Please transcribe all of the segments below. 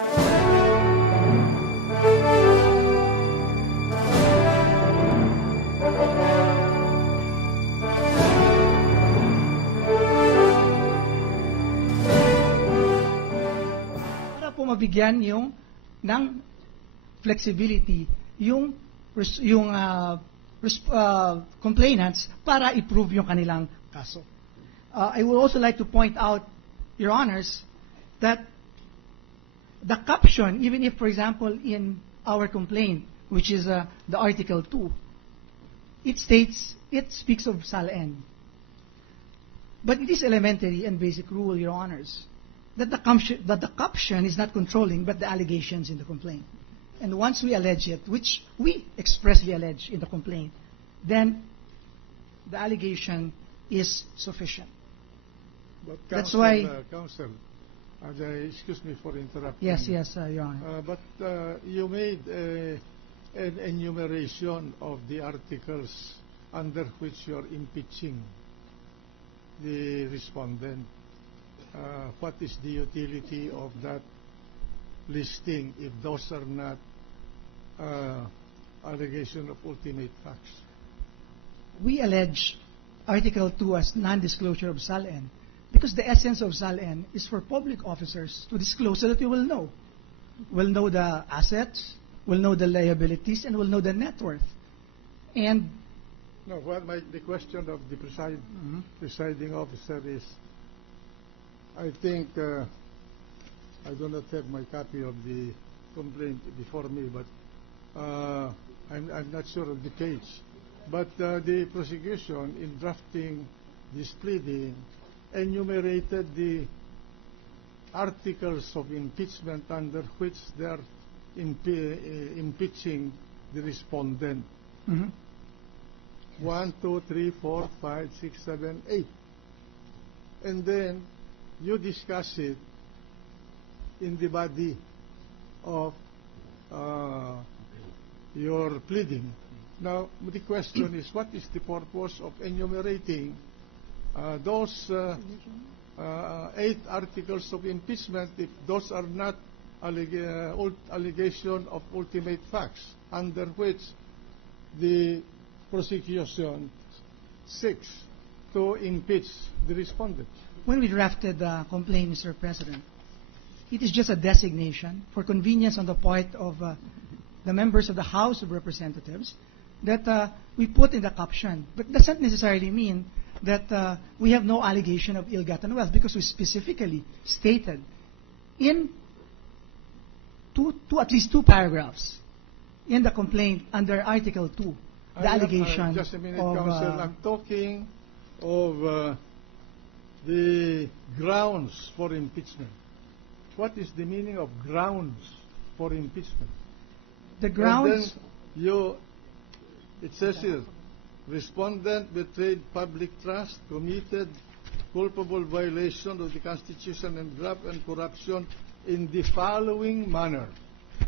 Para po mabigyan yung ng flexibility yung complainants para i-prove yung kanilang kaso. I would also like to point out, Your Honors, that the caption, even if, for example, in our complaint, which is the Article 2, it states, it speaks of SALN. But it is elementary and basic rule, Your Honors, that the caption is not controlling, but the allegations in the complaint. And once we allege it, which we expressly allege in the complaint, then the allegation is sufficient. But That's counsel, why... Counsel, excuse me for interrupting. Yes, you. yes, Your Honor. But you made an enumeration of the articles under which you're impeaching the respondent. What is the utility of that listing if those are not allegation of ultimate facts? We allege Article 2 as non-disclosure of SALN because the essence of SALN is for public officers to disclose so that you will know. Will know the assets, will know the liabilities, and will know the net worth. And no, the question of the presiding officer is, I think, I do not have my copy of the complaint before me, but I'm not sure of the page. But the prosecution, in drafting this pleading, enumerated the articles of impeachment under which they are impeaching the respondent. 1, 2, 3, 4, 5, 6, 7, 8. And then you discuss it in the body of your pleading. Now, the question is, what is the purpose of enumerating those 8 articles of impeachment if those are not allegation of ultimate facts under which the prosecution seeks to impeach the respondent? when we drafted the complaint, Mr. President, it is just a designation for convenience on the part of the members of the House of Representatives that we put in the caption. But doesn't necessarily mean that we have no allegation of ill-gotten wealth, because we specifically stated in at least two paragraphs in the complaint under Article 2, the allegation just a minute, of... Counsel. I'm talking of the grounds for impeachment. What is the meaning of grounds for impeachment? The grounds... And then it says here, respondent betrayed public trust, committed culpable violation of the Constitution and graft and corruption in the following manner.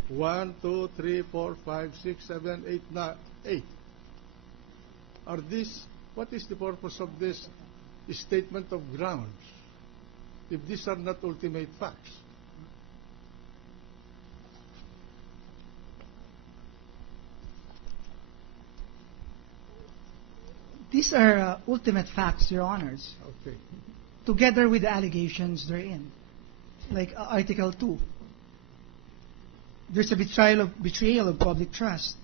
1, 2, 3, 4, 5, 6, 7, 8, 9, 8. Are these, what is the purpose of this statement of grounds if these are not ultimate facts? These are ultimate facts, Your Honors, Okay. together with the allegations therein, like Article 2. There's a betrayal of public trust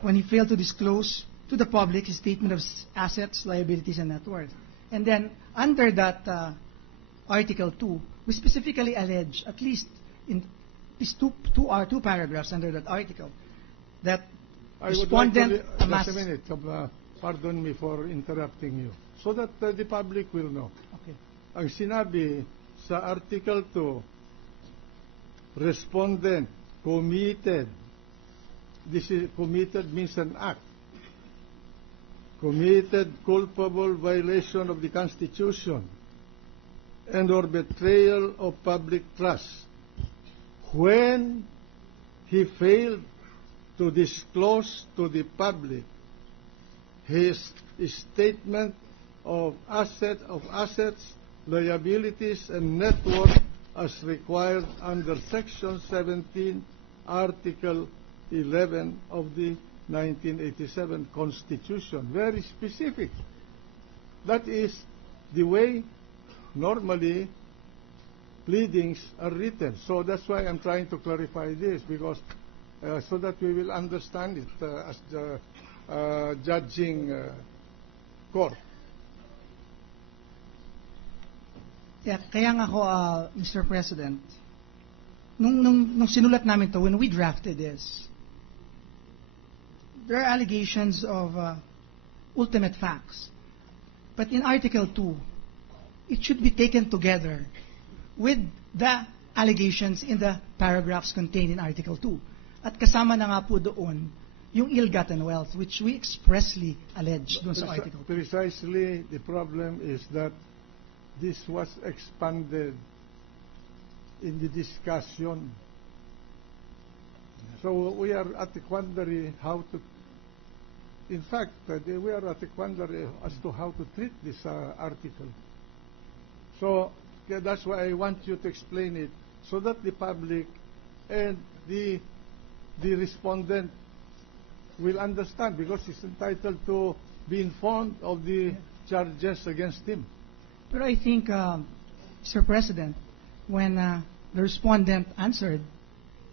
when he failed to disclose to the public his statement of assets, liabilities, and net worth. And then under that Article 2, we specifically allege, at least in these two paragraphs under that article, that I would like respondent to, amassed... just a minute, pardon me for interrupting you, so that the public will know. Okay. Ang sinabi sa Article 2, respondent committed. This is committed means an act. Committed culpable violation of the Constitution and or betrayal of public trust when he failed to disclose to the public his statement of assets, liabilities, and net worth as required under Section 17, Article 11 of the 1987 Constitution. Very specific. That is the way normally pleadings are written. So that's why I'm trying to clarify this, because so that we will understand it as the judging court. Yeah, kaya nga ako, Mr. President, nung sinulat namin to, when we drafted this, there are allegations of ultimate facts. But in Article 2, it should be taken together with the allegations in the paragraphs contained in Article 2. At kasama na nga po doon yung ill-gotten wealth, which we expressly allege doon sa Article 2. Precisely, the problem is that this was expanded in the discussion. So we are at the quandary how to, in fact, we are at the quandary as to how to treat this article. So that's why I want you to explain it, so that the public and the respondent will understand, because he's entitled to be informed of the charges against him. But I think, Mr. President, when the respondent answered,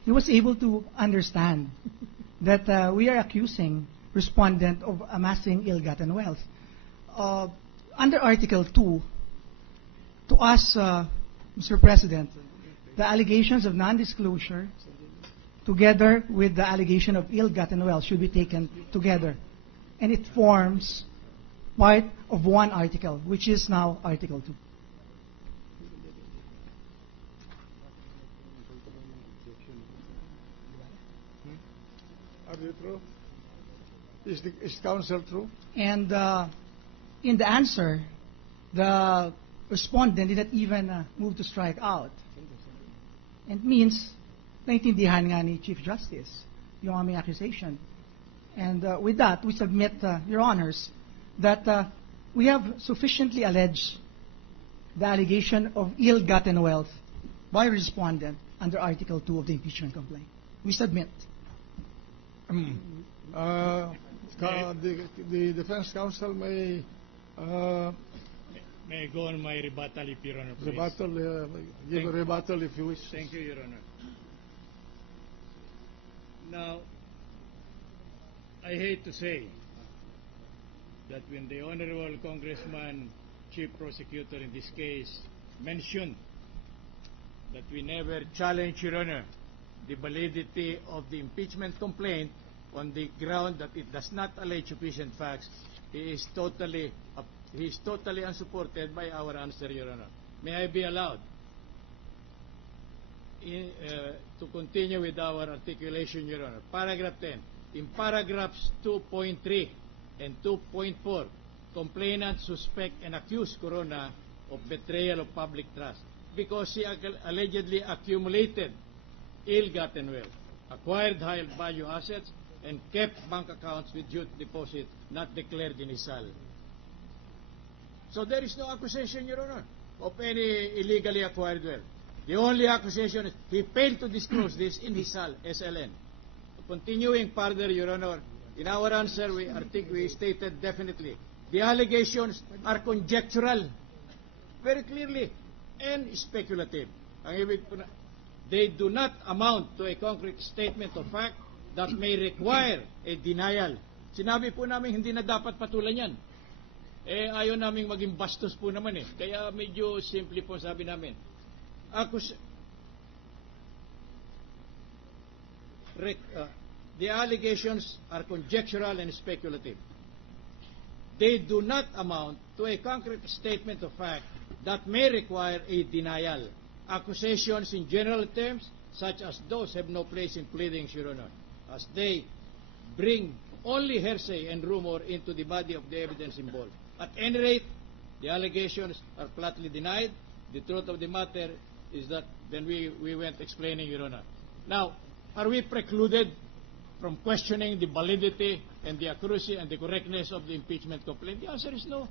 he was able to understand that we are accusing respondent of amassing ill-gotten wealth. Under Article 2, to us, Mr. President, the allegations of non-disclosure together with the allegation of ill-gotten wealth should be taken together. And it forms part of one article, which is now Article 2. Are you true? Is counsel true? And in the answer, the respondent did not even move to strike out. And means, naintindihan nga ni Chief Justice yung aming accusation. And with that, we submit, Your Honors, that we have sufficiently alleged the allegation of ill-gotten wealth by respondent under Article 2 of the impeachment complaint. We submit. The defense counsel may May I go on my rebuttal, if Your Honor, please? give a rebuttal if you wish. Thank you, Your Honor. Now, I hate to say that when the Honorable Congressman, Chief Prosecutor in this case, mentioned that we never challenge, Your Honor, the validity of the impeachment complaint on the ground that it does not allege sufficient facts, he is totally unsupported by our answer, Your Honor. May I be allowed to continue with our articulation, Your Honor? Paragraph 10. In paragraphs 2.3 and 2.4, complainant suspect and accuse Corona of betrayal of public trust because he allegedly accumulated ill-gotten wealth, acquired high-value assets, and kept bank accounts with due deposit not declared in his salary. So there is no accusation, Your Honor, of any illegally acquired wealth. The only accusation is he failed to disclose this in his SLN. Continuing further, Your Honor, in our answer we stated definitely the allegations are conjectural, very clearly, and speculative. They do not amount to a concrete statement of fact that may require a denial. Sinabi po namin hindi na dapat patulan yan. Ayaw namin maging bastos po naman eh. Kaya medyo simple po sabi namin. The allegations are conjectural and speculative. They do not amount to a concrete statement of fact that may require a denial. Accusations in general terms, such as those, have no place in pleadings, Your Honor, as they bring only hearsay and rumor into the body of the evidence involved. At any rate, the allegations are flatly denied. The truth of the matter is that then we went explaining, Your Honor. Now, are we precluded from questioning the validity and the accuracy and the correctness of the impeachment complaint? The answer is no.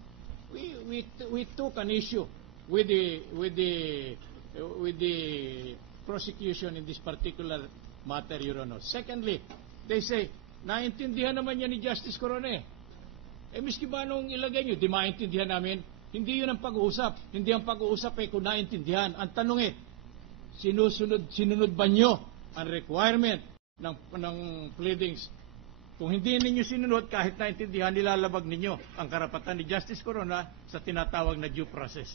We took an issue with the with the prosecution in this particular matter, Your Honor. Secondly, they say, naintindihan naman yan ni Justice Corona miski ba nung ilagay nyo, di maintindihan namin. Hindi yun ang pag-uusap. Hindi ang pag-uusap kung naintindihan. Ang tanong sinunod ba nyo ang requirement ng pleadings? Kung hindi ninyo sinunod, kahit naintindihan, nilalabag ninyo ang karapatan ni Justice Corona sa tinatawag na due process.